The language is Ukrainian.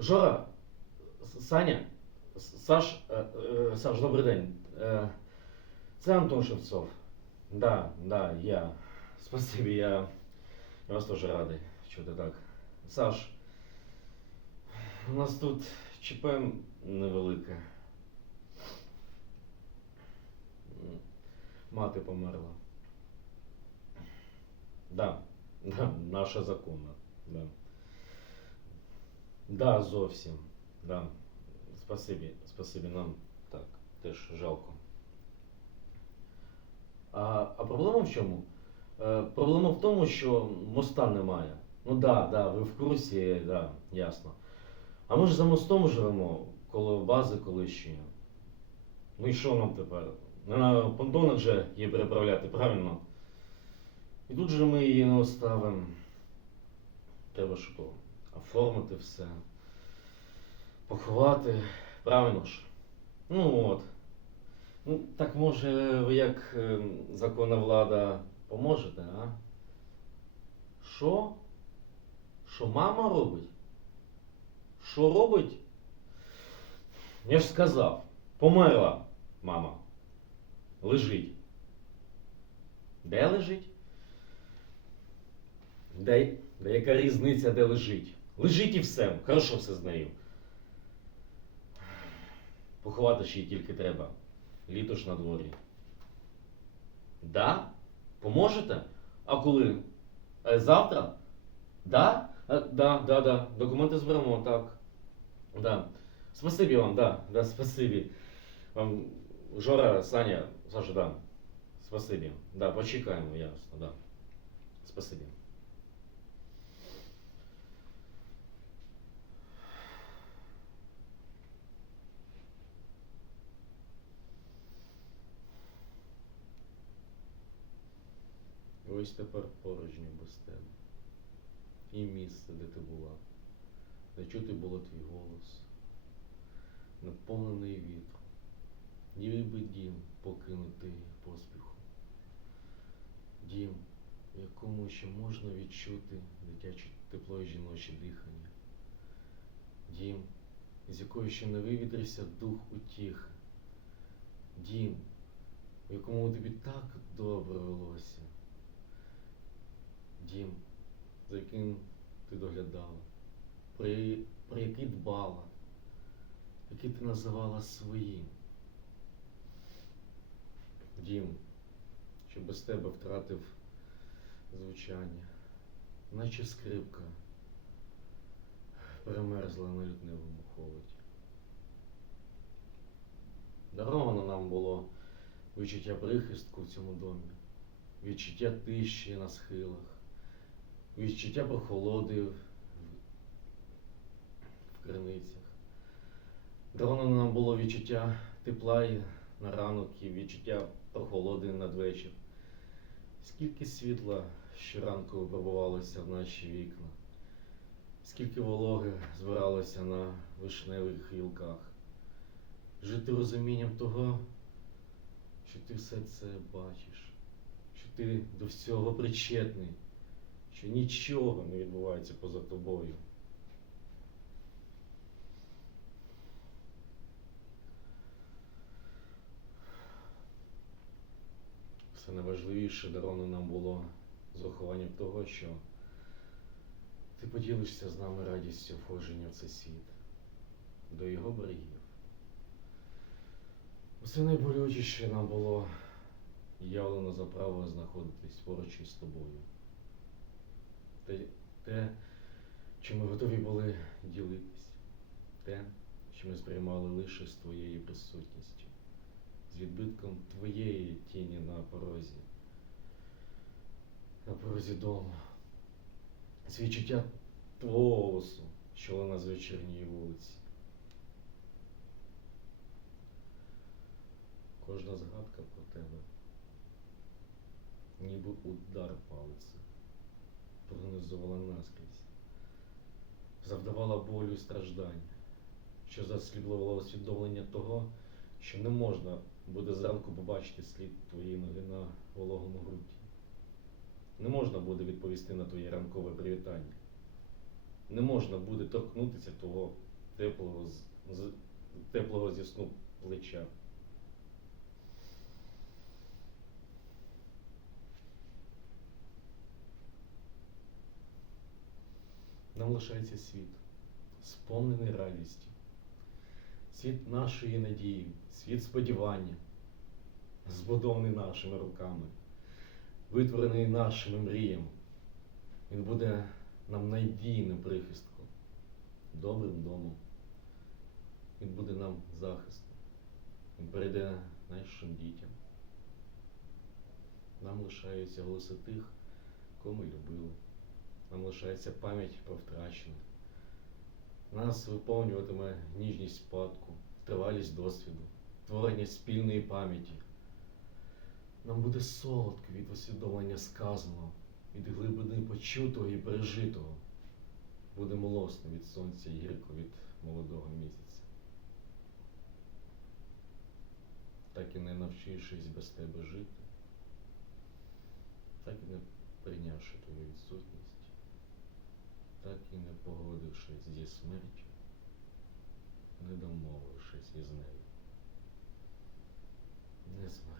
Жора, Саня, Саш, е, е, Саш, добрий день. Е, Це Антон Шевцов. Да, да, я. Спасибі, я, я вас теж радий, що ти так. Саш, у нас тут ЧП невелике. Мати померла. Да, да, наша законна. Да. Да, зовсім. Да. Спасибі, спасибі нам так, теж жалко. А, а проблема в чому? Е, проблема в тому, що моста немає. Ну да, да, ви в курсі, да, ясно. А ми ж за мостом живемо, коло бази колишньої. Ну і що нам тепер? Не на понтонах же її переправляти, правильно? І тут же ми її не оставимо. Треба то оформити все. Поховати. Правильно ж? Ну от. Ну, так може ви як е, законна влада поможете, а? Що? Що мама робить? Що робить? Я ж сказав, померла мама. Лежить. Де лежить? Де, де яка різниця, де лежить? Лежить і все. Хорошо все з нею. Поховати ж її тільки треба. Літо ж на дворі. Да? Поможете? А коли? Е, завтра? Да? Е, да, да, да. Документи зберемо, так. Да. Спасибі вам, да, да, спасибі. Вам Жора, Саня, Саша, да. Спасибі. Да, почекаємо, ясно, да. Спасибі. Ось тепер порожньо без тебе. І місце, де ти була, де чути було твій голос, наповнений вітром, ніби дім покинутий поспіхом. Дім, в якому ще можна відчути дитяче тепло і жіноче дихання. Дім, з якої ще не вивітрився дух утіхи. Дім, в якому тобі так добре велося. Дім, за яким ти доглядала, про, про який дбала, який ти називала своїм. Дім, що без тебе втратив звучання, наче скрипка перемерзла на лютневому холоді. Даровано нам було відчуття прихистку в цьому домі, відчуття тиші на схилах, відчуття прохолоди в, криницях. Даровано нам було відчуття тепла на ранок і відчуття прохолоди надвечір. Скільки світла щоранку вибивалося в наші вікна, скільки вологи збиралося на вишневих гілках. Жити розумінням того, що ти все це бачиш, що ти до всього причетний, що нічого не відбувається поза тобою. Все найважливіше даровано нам було з урахуванням того, що ти поділишся з нами радістю входження в цей світ, до його берегів. Усе найболючіше нам було явлено за право знаходитись поруч із тобою. Те, те, чим ми готові були ділитись, те, що ми сприймали лише з твоєю присутністю, з відбитком твоєї тіні на порозі, на порозі дому, з відчуття твого голосу, що луна з вечірньої вулиці. Кожна згадка про тебе, ніби удар палиця, пронизувала наскрізь, завдавала болю і страждань, що засліплювало усвідомлення того, що не можна буде зранку побачити слід твоєї ноги на вологому ґрунті. Не можна буде відповісти на твоє ранкове привітання. Не можна буде торкнутися твого теплого, теплого зі сну плеча. Нам лишається світ, сповнений радісті, світ нашої надії, світ сподівання, збудований нашими руками, витворений нашими мріями. Він буде нам надійним прихистком, добрим домом. Він буде нам захистом. Він перейде нашим дітям. Нам лишаються голоси тих, кого ми любили. Нам лишається пам'ять про втрачене. Нас виповнюватиме ніжність спадку, тривалість досвіду, творення спільної пам'яті. Нам буде солодко від усвідомлення сказаного, від глибини почутого і пережитого. Буде молосно від сонця гірко від молодого місяця. Так і не навчившись без тебе жити, так і не прийнявши твою відсутність, так і не погодившись зі смертю, не домовившись із нею. Не знаю.